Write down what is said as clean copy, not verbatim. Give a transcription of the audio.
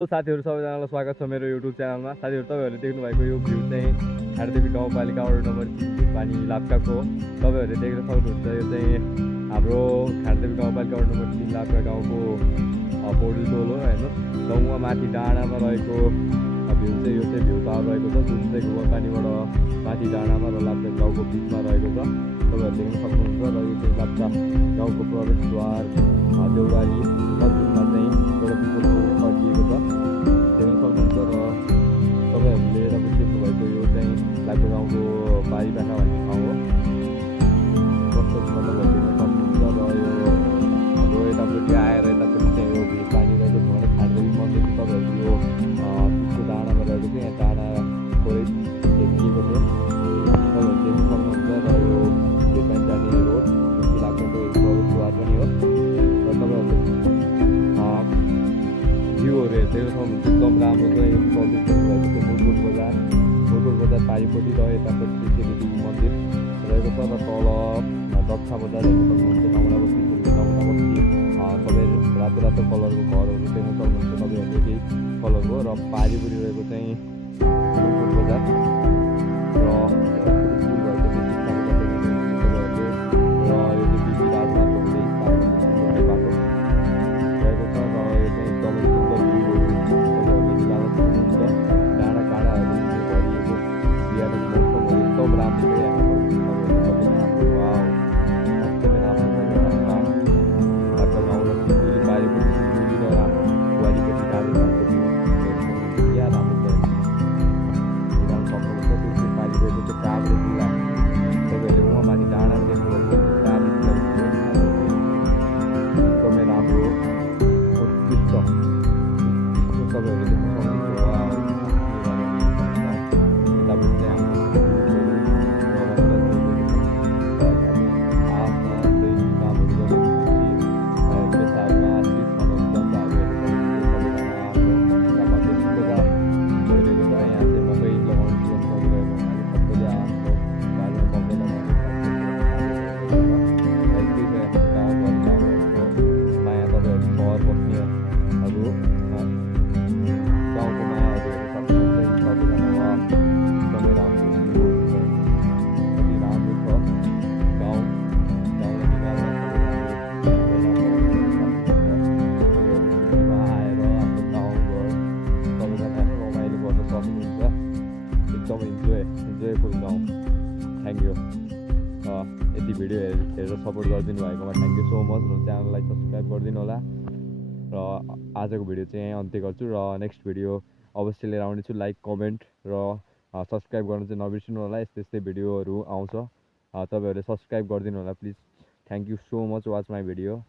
साथीहरु सबैजनालाई स्वागत छ मेरो युट्युब च्यानलमा। साथीहरु तपाईहरुले देख्नु भएको यो भ्यू चाहिँ खाडदेवी गाउँपालिका वडा नम्बर 3 पानी लाप्काको तपाईहरुले देख्न सक्नुहुन्छ। यो चाहिँ हाम्रो खाडदेवी गाउँपालिका वडा नम्बर 3 लाप्का गाउँको पौडी टोल हो। हेर्नुस् गाउँमा माथि डाँडामा रहेको भ्यू चाहिँ यो चाहिँ भ्यू टावर रहेको छ, जुन चाहिँ गुवापानीबाट माथि डाँडामा र लाप्का गाउँको बिचमा रहेको छ। तपाईहरुले देख्न सक्नुहुन्छ। र यो चाहिँ लाप्का गाउँको प्रवेशद्वार देउराली जुनमा चाहिँ एउटा पिपलको फर्किएको छ, देख्न सक्नुहुन्छ। र तपाईहरुले तपाईँ देख्नु भएको यो चाहिँ लाप्का गाउँको बारीपाखा भन्ने ठाउँ हो। कस्तो छ तपाईहरुले देख्न सक्नुहुन्छ। र यो हाम्रो यतापट्टि आएर यतापट्टि चाहिँ यो पानी रहेको छ भने खाडदेवी मन्दिर तपाईहरु यो पिछको डाँडामा रहेको छ। यहाँ डाँडा थोरै देखिएको छ, तपाईहरु देख्न सक्नुहुन्छ। र यो भेटपानी जाने रोड लाप्काको प्रवेशद्वार पनि हो। र तपाईहरुले भ्यूहरू हेर्दै सक्नुहुन्छ। एकदम राम्रो चाहिँ प्रदूषण भएको छ। मुरकोट बजार पारिपट्टि र यतापट्टि सेरेटी मन्दिर रहेको छ। र तल दक्षा बजार हेर्न सक्नुहुन्छ। नमुना बस्ती सबै रातो कलरको घरहरू देख्न सक्नुहुन्छ तपाईँहरूले। केही कलरको र पारिपट्टि रहेको चाहिँ मुरकोट बजार र पुल भएको चाहिँ शिक्षा बजार देख्न सक्नुहुन्छ तपाईँहरूले। र यो चाहिँ बिपी राजमार्ग हुँदै बाटो रहेको छ। र यो चाहिँ एकदमै सुन्दर भ्यूहरू तपाईँहरूले निकाल्न सक्नुहुन्छ। डाँडा काँडाहरू भरिएको बिहानको मौसमहरू एकदम राम्रो छ। यहाँ एकदम इन्जोयफुल गाउँ। Thank you. यति भिडियो हेरेर सपोर्ट गरिदिनु भएकोमा थ्याङ्क यू सो मच। र च्यानललाई सब्सक्राइब गरिदिनु होला। र आजको भिडियो चाहिँ यहीँ अन्त्य गर्छु। र नेक्स्ट भिडियो अवश्य लिएर आउनेछु। लाइक कमेन्ट र सब्सक्राइब गर्नु चाहिँ नबिर्सिनु होला। यस्तै भिडियोहरू आउँछ, तपाईँहरूले सब्सक्राइब गरिदिनु होला please. Thank you so much watch my video.